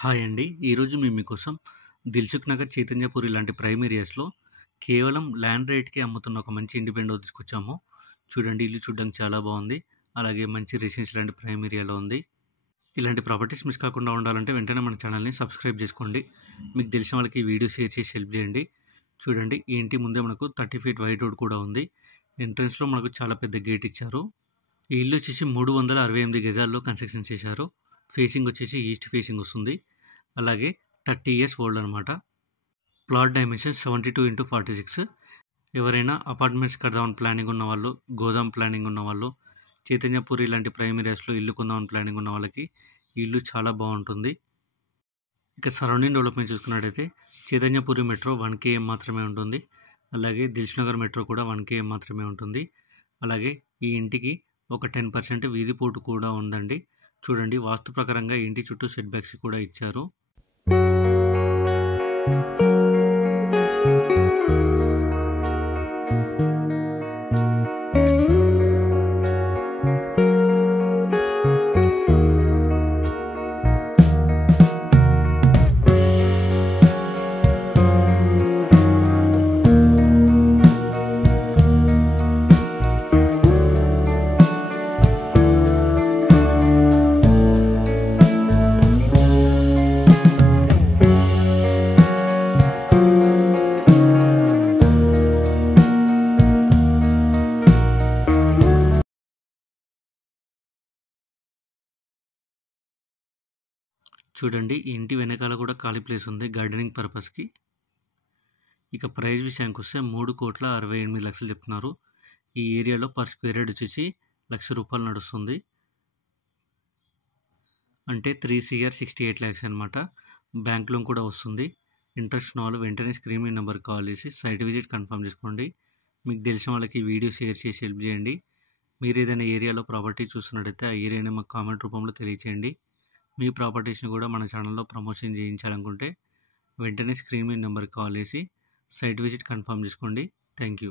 Hi అండి. ఈరోజు మేము మీకోసం దిల్సుఖ్ నగర్, చైతన్యపురి లాంటి ప్రైమ్ ఏరియాస్‌లో కేవలం ల్యాండ్ రేట్‌కి అమ్ముతున్న ఒక మంచి ఇండిపెండెంట్ హౌస్ తీసుకొచ్చాము. చూడండి, ఇల్లు చూడడానికి చాలా బాగుంది. అలాగే మంచి రెసిడెన్షియల్ లాంటి ప్రైమ్ ఏరియాలో ఉంది. ఇలాంటి ప్రాపర్టీస్ మిస్ కాకుండా ఉండాలంటే వెంటనే మన ఛానల్‌ని సబ్స్క్రైబ్ చేసుకోండి. మీకు తెలిసిన వాళ్ళకి ఈ వీడియో షేర్ చేసి హెల్ప్ చేయండి. చూడండి, ఈ ఇంటి ముందే మనకు 30 ఫీట్ వైడ్ రోడ్ కూడా ఉంది. ఎంట్రన్స్‌లో మనకు చాలా పెద్ద గేట్ ఇచ్చారు. ఈ ఇల్లు వచ్చేసి 368 గజాల్లో కన్స్ట్రక్షన్ చేశారు. ఫేసింగ్ వచ్చేసి ఈస్ట్ ఫేసింగ్ వస్తుంది. అలాగే 30 ఇయర్స్ ఓల్డ్ అనమాట. Plot dimension 72x46. ఎవరైనా అపార్ట్మెంట్స్ కడదామని ప్లానింగ్ ఉన్న వాళ్ళు, గోదాం ప్లానింగ్ ఉన్న వాళ్ళు, చైతన్యపురి లాంటి ప్రైమ్ ఏరియాస్లో ఇల్లు కొందామని ప్లానింగ్ ఉన్న వాళ్ళకి ఈ ఇల్లు చాలా బాగుంటుంది. ఇక సరౌండింగ్ డెవలప్మెంట్ చూసుకున్నట్టయితే చైతన్యపురి మెట్రో 1 km మాత్రమే ఉంటుంది. అలాగే దిల్సుఖ్ నగర్ మెట్రో కూడా 1 km మాత్రమే ఉంటుంది. అలాగే ఈ ఇంటికి ఒక 10% వీధి పోటు కూడా ఉందండి. చూడండి, వాస్తు ప్రకారంగా ఈ ఇంటి చుట్టూ సెట్ బ్యాక్స్ కూడా ఇచ్చారు. చూడండి, ఈ ఇంటి వెనకాల కూడా ఖాళీ ప్లేస్ ఉంది గార్డెనింగ్ పర్పస్కి. ఇక ప్రైస్ విషయానికి వస్తే 3,68,00,000 చెప్తున్నారు. ఈ ఏరియాలో పర్ స్క్వేర్ యార్డ్ వచ్చేసి ₹1,00,000 నడుస్తుంది. అంటే 3 CR 68 lakhs అనమాట. బ్యాంక్ లోన్ కూడా వస్తుంది. ఇంట్రెస్ట్ ఉన్న వాళ్ళు వెంటనే స్క్రీన్ మీద నెంబర్ కాల్ చేసి సైట్ విజిట్ కన్ఫర్మ్ చేసుకోండి. మీకు తెలిసిన వాళ్ళకి వీడియో షేర్ చేసి హెల్ప్ చేయండి. మీరు ఏదైనా ఏరియాలో ప్రాపర్టీ చూస్తున్నట్టయితే ఆ ఏరియాని మాకు కామెంట్ రూపంలో తెలియచేయండి. మీ ప్రాపర్టీస్ని కూడా మన ఛానల్లో ప్రమోషన్ చేయించాలనుకుంటే వెంటనే స్క్రీన్ మీద నెంబర్కి కాల్ చేసి సైట్ విజిట్ కన్ఫర్మ్ చేసుకోండి. Thank you.